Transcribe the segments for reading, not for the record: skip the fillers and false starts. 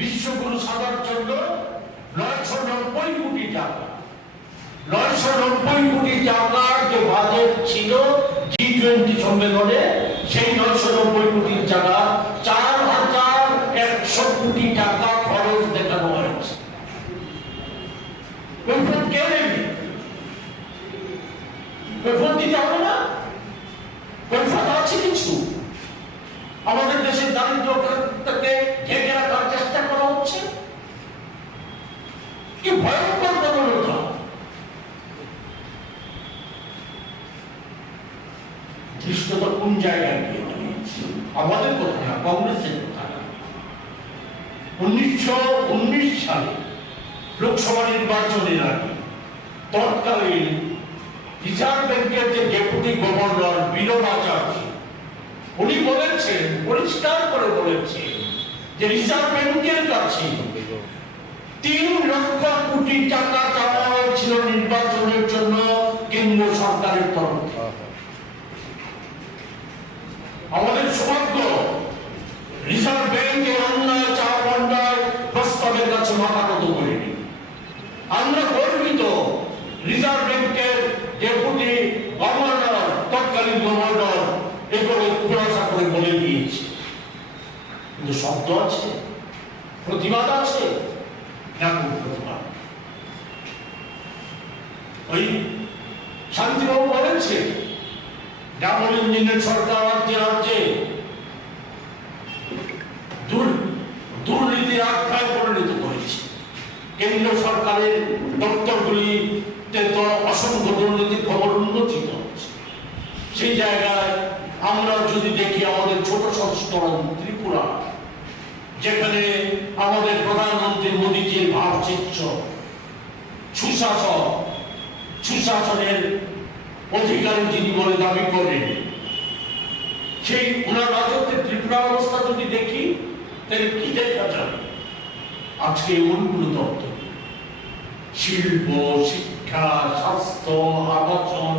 বিশ্বগুরু সাজার জন্য 990 কোটি টাকা, 990 কোটি টাকার যে বাজেট ছিল G20 সম্মেলনে, সেই 990 কোটি টাকা 4100 কোটি টাকা খরচ দেখানো হয়েছে। কৈফিয়ত কে নেবে? কৈফিয়ত দিতে হবে না? কৈফিয়ত আছে কিছু? আমাদের দেশের দারিদ্রতাকে ঢেকে রাখার চেষ্টা করা হচ্ছে। কি ভয়ঙ্কর প্রবণতা! দৃষ্টতা কোন জায়গায় গিয়ে দাঁড়িয়েছে? আমাদের কথা না, কংগ্রেসের কথা না। 1919 সালে লোকসভা নির্বাচনের আগে তৎকালীন রিজার্ভ ব্যাংকের যে ডেপুটি গভর্নর বিনোদ আচার্য, উনি বলেছেন, পরিষ্কার করে বলেছেন যে রিজার্ভ ব্যাংকের কাছে 3 লক্ষ কোটি টাকা চাওয়া হয়েছিল নির্বাচনের জন্য কেন্দ্র সরকারের তরফ থেকে। আমাদের সৌভাগ্য, রিজার্ভ ব্যাংকের অন্যায় চাপ অন্যায় প্রস্তাবের কাছে মাথা নত করেনি। আমরা গর্বিত, রিজার্ভ ব্যাংকের ডেপুটি গভর্নর, তৎকালীন গভর্নর এগুলো খুলাসা করে বলে দিয়েছে। কিন্তু শব্দ আছে, প্রতিবাদ আছে না? কোন প্রতিবাদ? ওই শান্তিবাবু বলেছে ডাবল ইঞ্জিনের সরকার রাজ্যে রাজ্যে দুর্নীতির আখ্যায় পরিণত করেছে। কেন্দ্র সরকারের দপ্তরগুলিতে তো অসংখ্য দুর্নীতির খবর উন্মোচিত হচ্ছে। সেই জায়গায় আমরা যদি দেখি আমাদের ছোট সংস্করণ ত্রিপুরা, যেখানে আমাদের প্রধানমন্ত্রী মোদীজির ভাবচিত্র, সুশাসনের অধিকারী যিনি বলে দাবি করেন, সেই ওনার রাজত্বের ত্রিপুরা অবস্থা যদি দেখি, তাহলে কি দেখা যাবে? আজকে ওইগুলো দপ্তর, শিল্প, শিক্ষা, স্বাস্থ্য, আবাসন,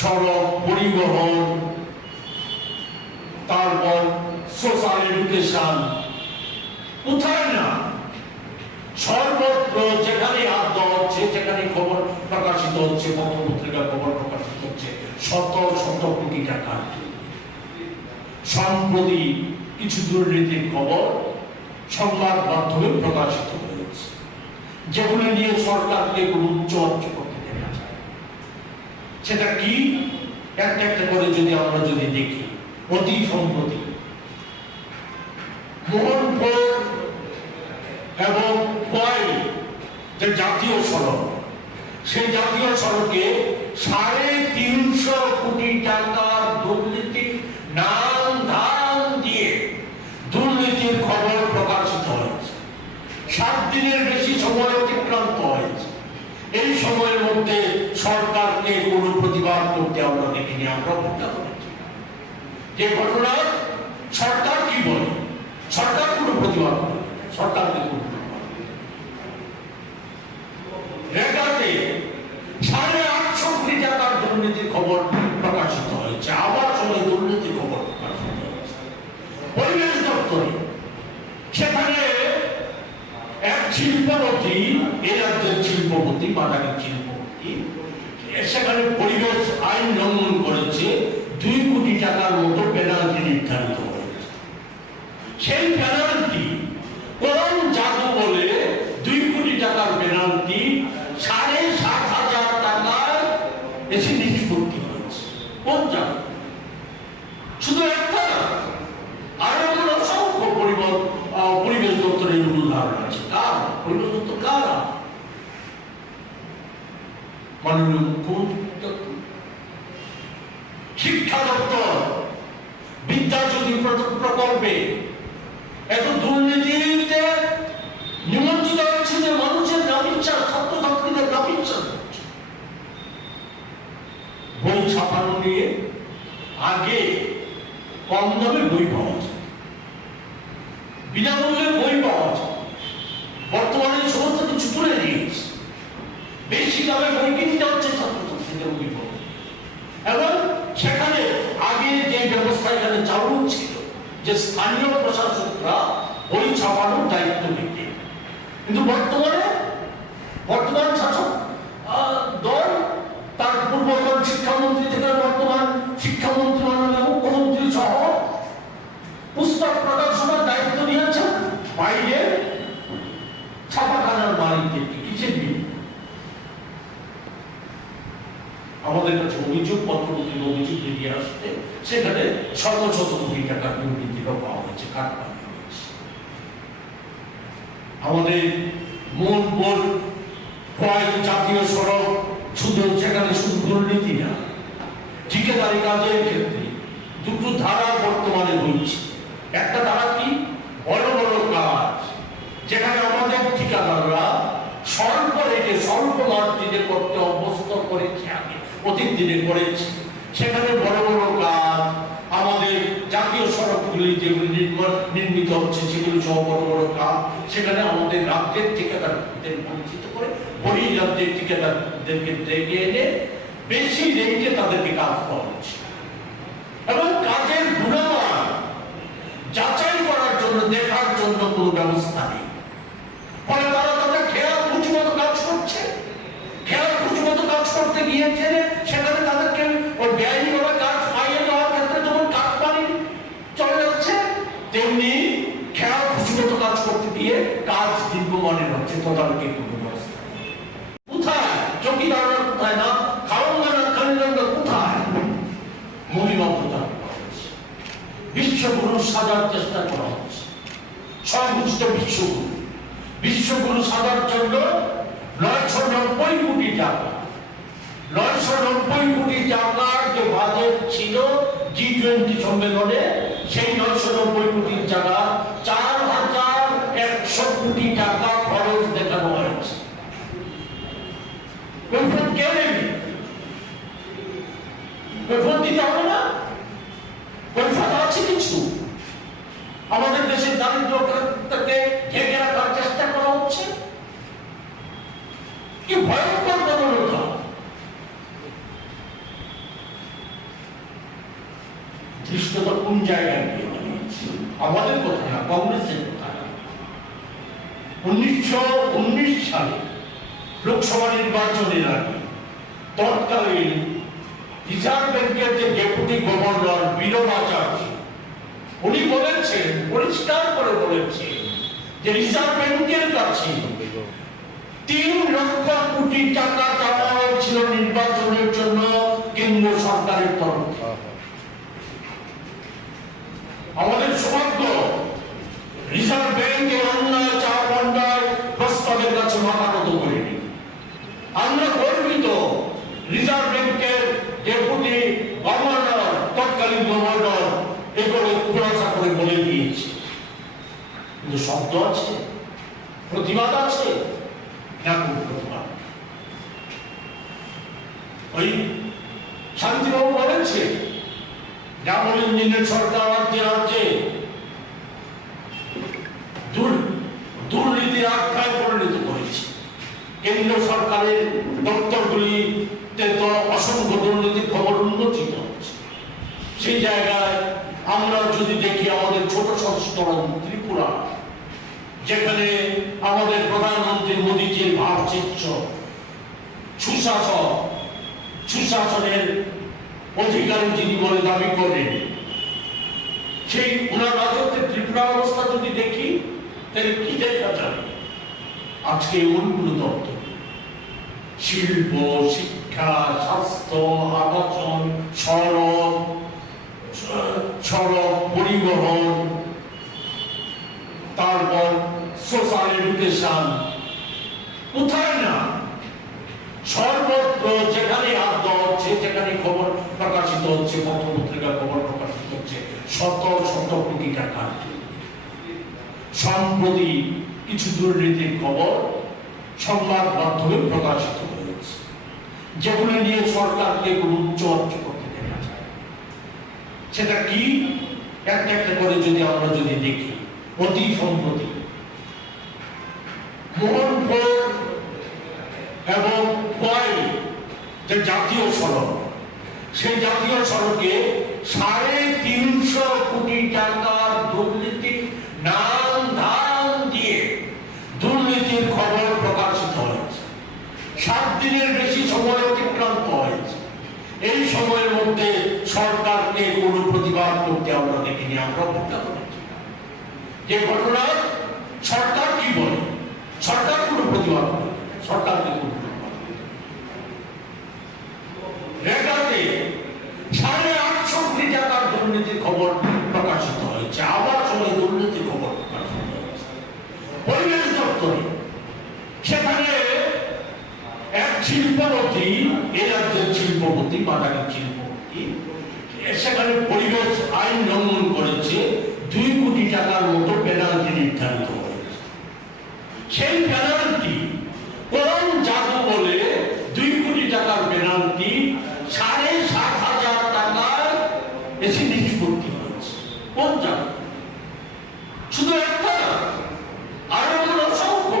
সড়ক পরিবহন, তারপর সোশ্যাল এডুকেশন, কোথায় না সর্বত্র যেখানে হাত দেওয়া হচ্ছে, যেখানে খবর প্রকাশিত হচ্ছে, পত্রপত্রিকার খবর প্রকাশিত হচ্ছে, শত শত কোটি টাকা। সম্প্রতি কিছু দুর্নীতির খবর সংবাদ মাধ্যমে প্রকাশিত হয়েছে, যেগুলো নিয়ে সরকারকে উচ্চ করতে দেখা যায়। সেটা কি? একটা একটা করে যদি আমরা দেখি, অতি সম্প্রতি মোহনপুর এবং যে জাতীয় সড়ক, সেই জাতীয় সড়কে 350 কোটি টাকার দুর্নীতি নাম ধাম দিয়ে দুর্নীতির খবর প্রকাশিত হয়েছে। 7 দিনের বেশি সময় অতিক্রান্ত হয়েছে। এই সময়ের মধ্যে সরকারকে কোনো প্রতিবাদ করতে আমরা দেখিনি। আমরা অপেক্ষা করেছি যে ঘটনা সরকার কি বলে। সরকার কোনো প্রতিবাদ করে, সরকারকে কোনো রেগাতে 850 কোটি টাকার দুর্নীতির খবর প্রকাশিত হয়েছে। আবার সময় দুর্নীতির খবর প্রকাশিত হয়েছে পরিবেশ দপ্তরে। সেখানে এক শিল্পপতি, এ রাজ্যের শিল্পপতি, বাজারের শিল্পপতি, সেখানে পরিবেশ আইন লঙ্ঘন করেছে, 2 কোটি টাকার মতো পেনাল্টি নির্ধারিত হয়েছে। সেই পেনাল্টি কোন জাদু বলে 2 কোটি টাকার পেনাল্টি 7,500 টাকায় এসে নিষ্পত্তি হয়েছে। কোন জাদু? শুধু একটা না, আরো অসংখ্য পরিবেশ দপ্তরের উদাহরণ আছে। কার পরিবেশ দপ্তর? কারা? মাননীয় মুখ্যমন্ত্রী। শিক্ষা দপ্তর বিদ্যাজ্যোতি প্রকল্পে এত দুর্নীতিতে নিমজ্জিত হচ্ছে যে মানুষের নামিচ্ছা, ছাত্রছাত্রীদের নামিচ্ছা। বই ছাপানো নিয়ে আগে কম দামে বই পাওয়া যায়, বিনামূল্যে বই পাওয়া যায়। বর্তমানে সমস্ত কিছু তুলে দিয়েছে, বেশি দামে বই কিনতে হচ্ছে ছাত্রছাত্রীদের অভিভাবক। এবং সেখানে আগে যে ব্যবস্থা এখানে চালু ছিল, যে স্থানীয় প্রশাসকরা বই ছাপানোর দায়িত্ব নিতে। কিন্তু বর্তমান শাসক দল তার পূর্বতন শিক্ষামন্ত্রী থেকে বর্তমান শিক্ষামন্ত্রী মাননীয় মুখ্যমন্ত্রী সহ পুস্তক প্রকাশনার দায়িত্ব নিয়েছেন বাইরে ছাপাখানার মালিকদেরকে। কিসের বিল? আমাদের কাছে অভিযোগপত্র অভিযোগ বেরিয়ে আসতে সেখানে শত শত কোটি টাকার দুর্নীতিও পাওয়া হয়েছে, কাটমানি হয়েছে। আমাদের মূল জাতীয় সড়ক সেখানে শুধু দুর্নীতি না, ঠিকাদারি কাজের ক্ষেত্রে দুটো ধারা বর্তমানে হচ্ছে। একটা ধারা কি? বড় বড় কাজ যেখানে আমাদের ঠিকাদাররা স্বল্প রেটে স্বল্প মার্জিনে করতে অভ্যস্ত করেছে, আগে অতীত দিনে করেছে। সেখানে বড় বড় কাজ আমাদের জাতীয় সড়কগুলি যেগুলি নির্মিত হচ্ছে সেগুলি সহ বড় বড় কাজ সেখানে আমাদের রাজ্যের ঠিকাদারদের বঞ্চিত করে বহির রাজ্যের ঠিকাদারদেরকে ডেকে এনে বেশি রেটে তাদেরকে কাজ করা হচ্ছে। এবং কাজের গুণমান যাচাই করার জন্য, দেখার জন্য কোনো ব্যবস্থা নেই। ফলে তারা তাদের খেয়াল খুশিমতো কাজ করছে। খেয়াল খুশিমতো কাজ করতে গিয়েছে, সেখানে তাদেরকে ওই বেআইনি কাজ পাইয়ে দেওয়ার ক্ষেত্রে যেমন কাটমানি চলে যাচ্ছে, তেমনি খেয়াল খুশিমতো কাজ করতে গিয়ে কাজ দীর্ঘমানের হচ্ছে। তদারকি কোনো ব্যবস্থা কোথায়? চৌকিদাররা কোথায়? না খাওয়ানো কোথায়? মহিমা প্রদান করা হচ্ছে, বিশ্বগুরু সাজার চেষ্টা করা হচ্ছে। সর্বোচ্চ বিশ্বগুরু সাজার জন্য 990 কোটি টাকা, 990 কোটি টাকার যে বাজেট ছিল G20 সম্মেলনে, সেই 990 কোটির জায়গা 4100 কোটি টাকা খরচ দেখানো হয়েছে। কৈফিয়ত কে নেবে? কৈফিয়ত দিতে হবে না? কৈফিয়ত আছে কিছু? আমাদের দেশের দারিদ্রতাকে ঢেকে রাখার চেষ্টা করা হচ্ছে। কি ভয়ঙ্কর প্রবণতা! দৃষ্টতা কোন জায়গায় গিয়ে দাঁড়িয়েছে? আমাদের কথা না, কংগ্রেসের কথা না। 1919 সালে লোকসভা নির্বাচনের আগে তৎকালীন রিজার্ভ ব্যাংকের যে ডেপুটি গভর্নর বিনোদ আচার্য, উনি বলেছেন, পরিষ্কার করে বলেছেন যে রিজার্ভ ব্যাংকের কাছে 3 লক্ষ কোটি টাকা চাওয়া হয়েছিল নির্বাচনের জন্য কেন্দ্র সরকারের তরফ। আমাদের সৌভাগ্য, রিজার্ভ ব্যাংকের অন্যায় প্রস্তাবের কাছে মাথা নত করেনি। আমরা গর্বিত, রিজার্ভ ব্যাংকের ডেপুটি গভর্নর, তৎকালীন গভর্নর এগুলো খুলাসা করে বলে দিয়েছে। কিন্তু শব্দ আছে, প্রতিবাদ আছে না? কোন প্রতিবাদ? ওই শান্তিবাবু বলেছে ডাবল ইঞ্জিনের সরকার রাজ্যে রাজ্যে দুর্নীতির আখ্যায় পরিণত করেছে। কেন্দ্র সরকারের দপ্তরগুলিতে তো অসংখ্য দুর্নীতির খবর উন্মোচিত হচ্ছে। সেই জায়গায় আমরা যদি দেখি আমাদের ছোট সংস্করণ ত্রিপুরা, যেখানে আমাদের প্রধানমন্ত্রী মোদীজির ভাবচিত্র, সুশাসনের অধিকারী যিনি বলে দাবি করেন, সেই ওনার রাজত্বের ত্রিপুরা অবস্থা যদি দেখি তাহলে কি দেখা যাবে? আজকে ওইগুলো দপ্তর, শিল্প, শিক্ষা, স্বাস্থ্য, আবাসন, সড়ক পরিবহন, তারপর সোশ্যাল এডুকেশন, কোথায় না সর্বত্র যেখানে হাত দেওয়া হচ্ছে, যেখানে খবর প্রকাশিত হচ্ছে, পত্রপত্রিকা খবর প্রকাশিত হচ্ছে, শত শত কোটি টাকা। সম্প্রতি কিছু দুর্নীতির খবর সংবাদ মাধ্যমে প্রকাশিত হয়েছে, যেগুলো নিয়ে সরকারকে উচ্চ করতে দেখা যায়। সেটা কি? একটা একটা করে আমরা যদি দেখি, অতি সম্প্রতি মোহনপুর এবং খোয়াই যে জাতীয় সড়ক, সেই জাতীয় সড়কে 350 কোটি টাকার দুর্নীতি নাম ধাম দিয়ে দুর্নীতির খবর প্রকাশিত হয়েছে। 7 দিনের বেশি সময় অতিক্রান্ত হয়েছে। এই সময়ের মধ্যে সরকারকে কোনো প্রতিবাদ করতে আমরা দেখিনি। আমরা অপেক্ষা করেছি যে ঘটনা সরকার কি বলে। সরকার কোনো প্রতিবাদ করে, সরকারকে কোনো রেগাতে 850 কোটি টাকার দুর্নীতির খবর প্রকাশিত হয়েছে। আবার সময় দুর্নীতির খবর প্রকাশিত হয়েছে পরিবেশ দপ্তরে। সেখানে এক শিল্পপতি, এ রাজ্যের শিল্পপতি, মাদারি শিল্পপতি, সেখানে পরিবেশ আইন লঙ্ঘন করেছে। 2 কোটি টাকার মতো পেনাল্টি নির্ধারিত হয়েছে। সেই পেনাল্টি কোন জাদু বলে 2 কোটি টাকার পেনাল্টি 7,500 টাকায় এসে নিষ্পত্তি হয়েছে। কোন জাদু? শুধু একটা না, আরো অসংখ্য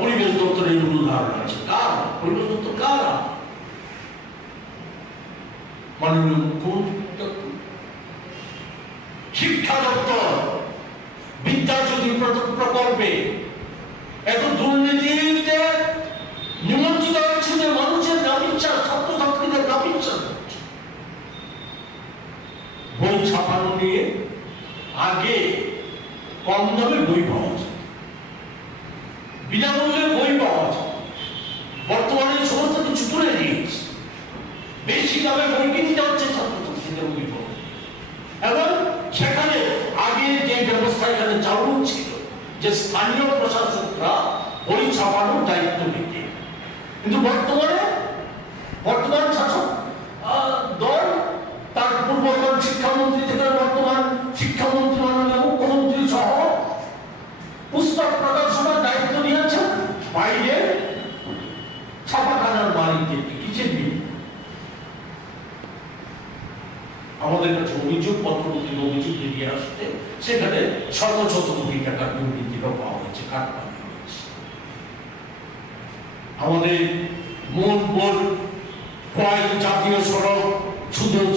পরিবেশ দপ্তরের উদাহরণ আছে। কার পরিবেশ দপ্তর? কারা? মাননীয় মুখ্যমন্ত্রী। শিক্ষা দপ্তর বিদ্যাজ্যোতি প্রকল্পে এত দুর্নীতিতে নিমজ্জিত হচ্ছে যে মানুষের নামিচ্ছা, ছাত্রছাত্রীদের নামিচ্ছা। বই ছাপানো নিয়ে আগে কম দামে বই পাওয়া যায়, বিনামূল্যে বই পাওয়া যায়। বর্তমানে সমস্ত কিছু তুলে দিয়েছে, বেশি দামে বই কিনতে হচ্ছে ছাত্রছাত্রীদের অভিভাবক। এবং সেখানে আগে যে ব্যবস্থা এখানে চালু ছিল যে স্থানীয় প্রশাসকরা বই ছাপানোর দায়িত্ব নিতে, কিন্তু বর্তমান শাসক দল, তার পূর্বতন শিক্ষামন্ত্রী থেকে বর্তমান শিক্ষামন্ত্রী মাননীয় মুখ্যমন্ত্রী সহ পুস্তক প্রকাশনার দায়িত্ব নিয়েছেন বাইরে ছাপাখানার মালিকদেরকে। কিসের বিল? আমাদের কাছে অভিযোগপত্র অভিযোগ বেরিয়ে আসতে সেখানে শত শত কোটি টাকার দুর্নীতির পাওয়া হয়েছে, কাটপানি হয়েছে। আমাদের মূল জাতীয় সড়ক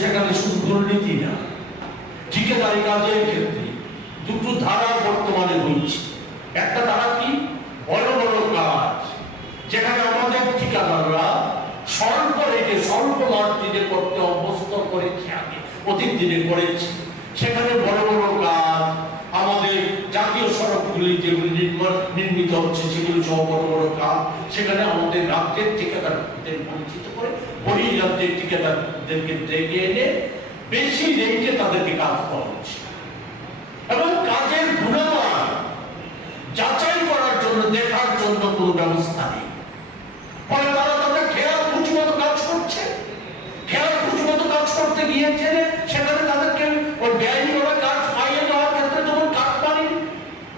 সেখানে শুধু দুর্নীতি না, ঠিকাদারি কাজের ক্ষেত্রে 2টো ধারা বর্তমানে হয়েছে। একটা ধারা কি? বড় বড় কাজ যেখানে আমাদের ঠিকাদাররা স্বল্প রেটে স্বল্প মার্জিনে করতে অভ্যস্ত করেছে, আগে অতীত দিনে করেছে। সেখানে বড় বড় কাজ আমাদের জাতীয় সড়কগুলি যেগুলি নির্মিত হচ্ছে সেগুলি সহ বড় বড় কাজ সেখানে আমাদের রাজ্যের ঠিকাদারদের বঞ্চিত করে বহির রাজ্যের ঠিকাদারদেরকে ডেকে এনে বেশি রেটে তাদেরকে কাজ করা হচ্ছে। এবং কাজের গুণমান যাচাই করার জন্য, দেখার জন্য কোনো ব্যবস্থা নেই। ফলে তারা তাদের খেয়াল পুঁজিমতো কাজ করছে। খেয়াল পুঁজিমতো কাজ করতে গিয়েছে, সেখানে তাদেরকে ওই ব্যয়ী করা কাজ পাইয়ে দেওয়ার ক্ষেত্রে যেমন কাটপানি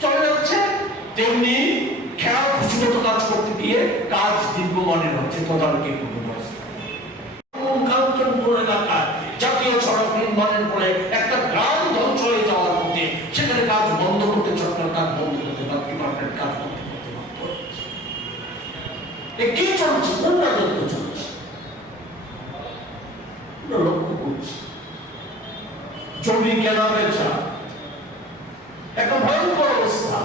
চলে যাচ্ছে, তেমনি খেয়াল পুঁজিমতো কাজ করতে গিয়ে কাজ দীর্ঘমানের হচ্ছে। তদারকি কোনো ব্যবস্থা এলাকায় জাতীয় সড়ক নির্মাণের ফলে একটা গ্রাম ধ্বংস হয়ে যাওয়ার মধ্যে সেখানে কাজ বন্ধ করতে, সরকার কাজ বন্ধ করতে বা ডিপার্টমেন্ট কাজ করতে বাধ্য হচ্ছে। কি চলছে? কোন রাজত্ব চলছে? লক্ষ্য করছি জমি কেনা বেচা একটা ভয়ঙ্কর অবস্থা।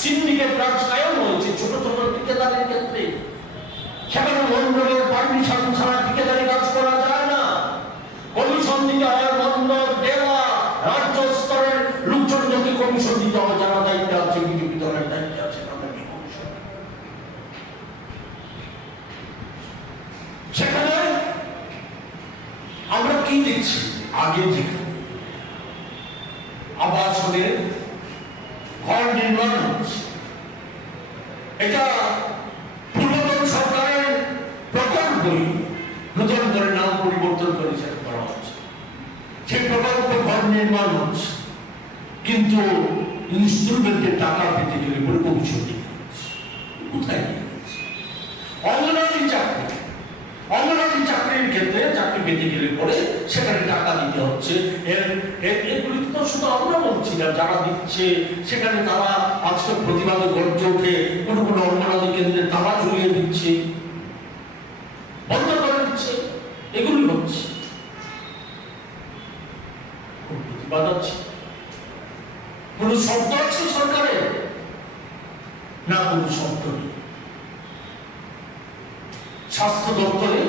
সিন্ডিকেট রাজ কায়েম হয়েছে ছোট ছোট ঠিকাদারের ক্ষেত্রে। সেখানে মন্ডলের পারমিশন ছাড়া ঠিকাদারি কাজ করা যায় না। কমিশন দিতে হয়, মন্ডল দেওয়া রাজ্য স্তরের লোকজনকে কমিশন দিতে হবে, যারা দায়িত্বে আছে, বিজেপি দলের দায়িত্বে আছে তাদেরকে কমিশন। সেখানে আমরা কি দেখছি? আগে যেখানে আবাসনের ঘর নির্মাণ হচ্ছে, এটা পূর্বতন সরকারের প্রকল্পই নতুন করে নাম পরিবর্তন করে করা হচ্ছে। সেই প্রকল্প ঘর নির্মাণ হচ্ছে, কিন্তু ইনস্টলমেন্টের টাকা পেতে গেলে বলে কমিশন দিতে হচ্ছে। কোথায় নিয়ে যাচ্ছে? অঙ্গনওয়াড়ি চাকরির ক্ষেত্রে চাকরি পেতে গেলে পরে সেখানে টাকা দিতে হচ্ছে। এগুলি তো শুধু আমরা বলছি না, যারা দিচ্ছে সেখানে তারা আজকে প্রতিবাদে গর্জে ওঠে, কোনো কোনো অঙ্গনওয়াড়ি কেন্দ্রে তালা ঝুলিয়ে দিচ্ছে, বন্ধ করে দিচ্ছে। এগুলি হচ্ছে, প্রতিবাদ আছে। কোন শব্দ আছে সরকারের? না, কোন শব্দ নেই। স্বাস্থ্য দপ্তরে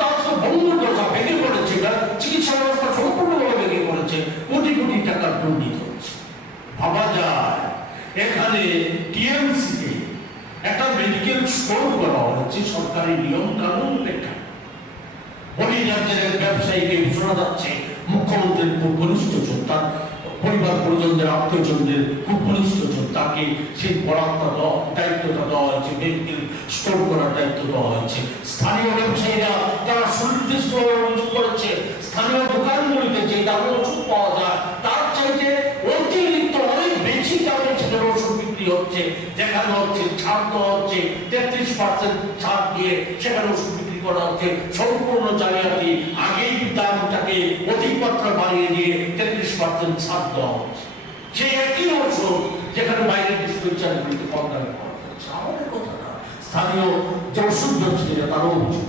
তার ভঙ্গুর দশা, ভেঙে পড়েছে, চিকিৎসা ব্যবস্থা সম্পূর্ণভাবে ভেঙে পড়েছে, কোটি কোটি টাকার দুর্নীতি হচ্ছে। ভাবা যায় এখানে টিএমসিতে একটা মেডিকেল স্টোর করা হচ্ছে সরকারি নিয়ম কানুন উপেক্ষা। বলি রাজ্যের ব্যবসায়ীকে শোনা যাচ্ছে মুখ্যমন্ত্রীর খুব ঘনিষ্ঠ জন, তার পরিবার পরিজনদের আত্মীয়জনদের খুব ঘনিষ্ঠ জন, তাকে সেই বরাদ্দটা দায়িত্বটা দেওয়া হয়েছে, মেডিকেল স্টোর করার দায়িত্ব দেওয়া হয়েছে। স্থানীয় ব্যবসায়ীরা তারা সুনির্দিষ্টভাবে অভিযোগ করেছে স্থানীয় দোকানগুলিতে যে দামে ওষুধ পাওয়া যায় তার চাইতে অতিরিক্ত অনেক বেশি দামে সেখানে ওষুধ বিক্রি হচ্ছে, যেখানে হচ্ছে ছাড় দেওয়া হচ্ছে 33% ছাড় দিয়ে সেখানে ওষুধ বিক্রি করা হচ্ছে, সম্পূর্ণ জালিয়াতি। আগেই দামটাকে অধিকমাত্রা বাড়িয়ে দিয়ে 33% ছাড় দেওয়া হচ্ছে। সেই একই ওষুধ যেখানে বাইরের ডিসপেন্সারিগুলিতে কম দামে পাওয়া যাচ্ছে। আমাদের কথা না, স্থানীয় যে ওষুধ ব্যবসায়ীরা তারাও অভিযোগ